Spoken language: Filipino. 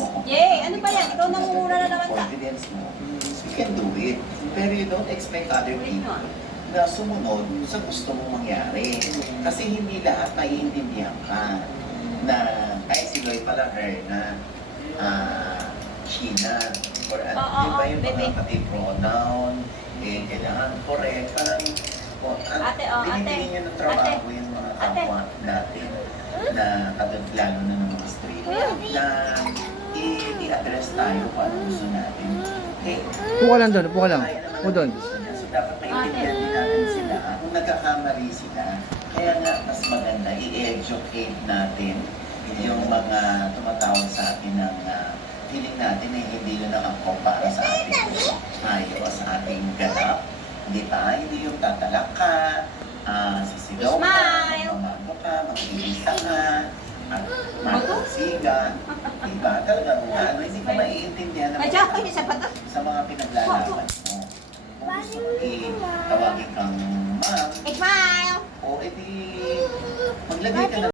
mo. Yay! Ano ba yan? Ikaw nangunguna na naman ka. Confidence mo. You can do it. Pero you don't expect other people na sumunod sa gusto mong mangyari. Kasi hindi lahat naiintindihan ka. Na, ay si Loy pala her na Sheena. Or ano, di ba yung mga pati pronoun, eh, kailangan correct. Parang, binibigyan nyo ng trabaho yung mga kapwa natin na lalo na ng mga street na i-address tayo kung ano gusto natin. Okay. Upo ka lang doon, upo ka lang. Upo doon. So dapat maintindihan din natin sila kung nagkakamali sila. Kaya nga mas maganda i-educate natin yung mga tumatawag sa atin ng feeling natin na hindi yun nakakop para sa ating mayo, sa ating ganap. Di ba? Hindi yung tatalak ka, sisigaw ka, mamago ka, mag-iisa ka, at magsiga. Di ba? Talagang hindi ka maiintindihan ng sa mga pinaglalaban mo. Kung gusto mo tawagin kang ma'am, Smile! o edi maglagay ka na